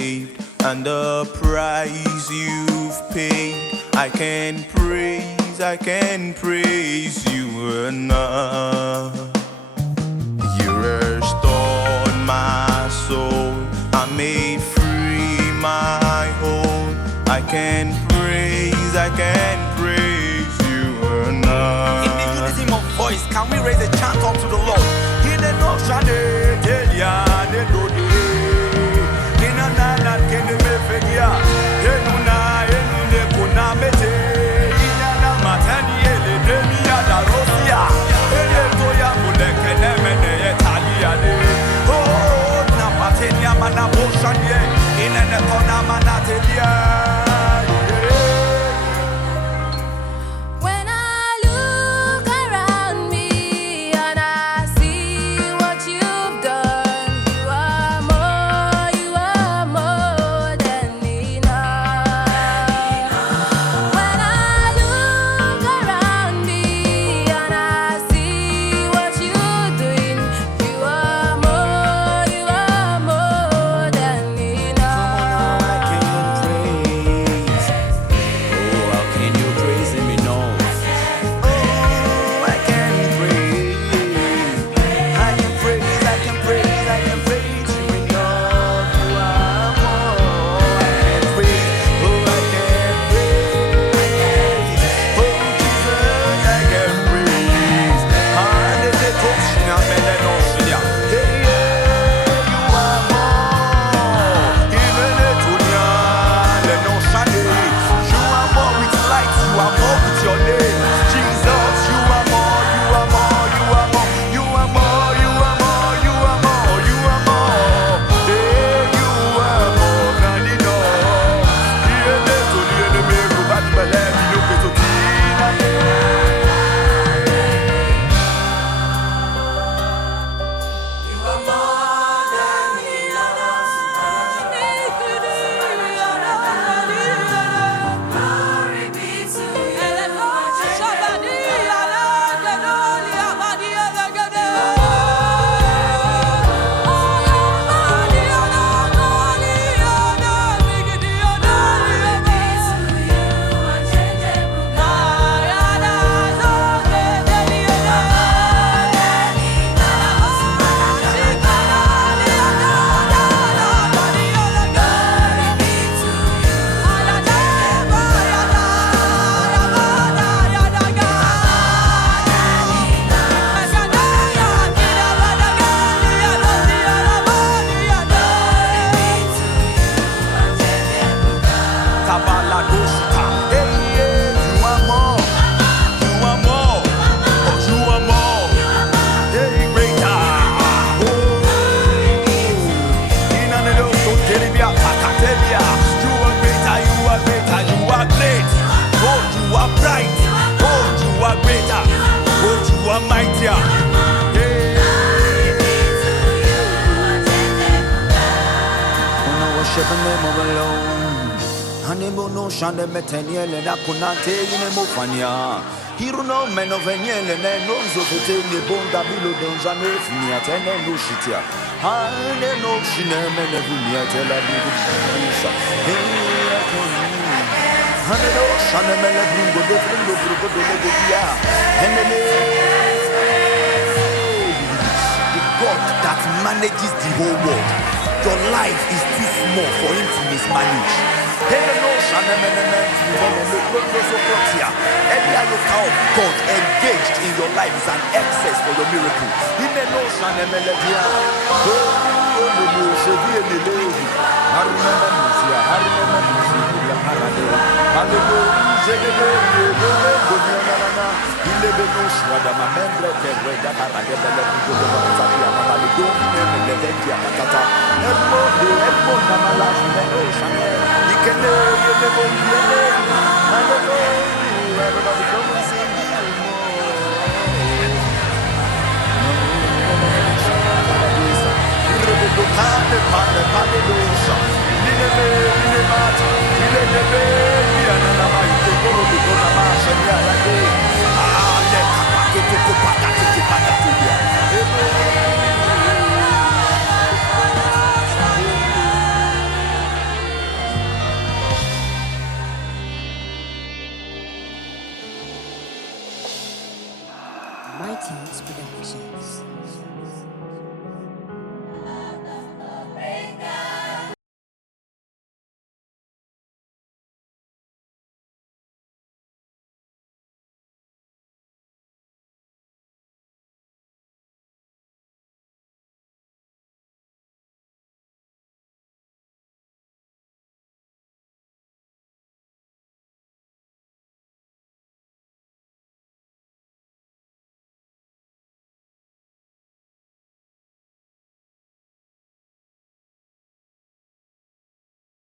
saved and the price you've paid. I can praise you enough. You restored my soul, I made free my home. I can praise you enough. In the unity of voice, can we raise a chant unto the Lord? In the notion, When I look around me and I see what you've done, you are more than enough. When I look around me and I see what you're doing, you are more than enough. How can you praise him enough? I can praise you enough. You are more. I can praise. Oh, I can praise. Oh, Jesus, I can praise. You are more. Even you are more with light. You are more with your name. Jesus, you are more. You are more. You are more. You are more. You are more. You are more. You are more. Hey, you are more than enough. Mightier. Worship the name of the Lord. Hanebono shande meteniele na kunate ine mofania. Hiruno meno veniele ne nonzo fete ne bonda bilo donja ne fnia tene no shitia. Hane no shine mene vunia tela bisa. Haneno shane mele brungo de dia. Henele. The God that manages the whole world. Your life is too small for him to mismanage. Every local of God engaged in your life is an access for your miracle. Jesus.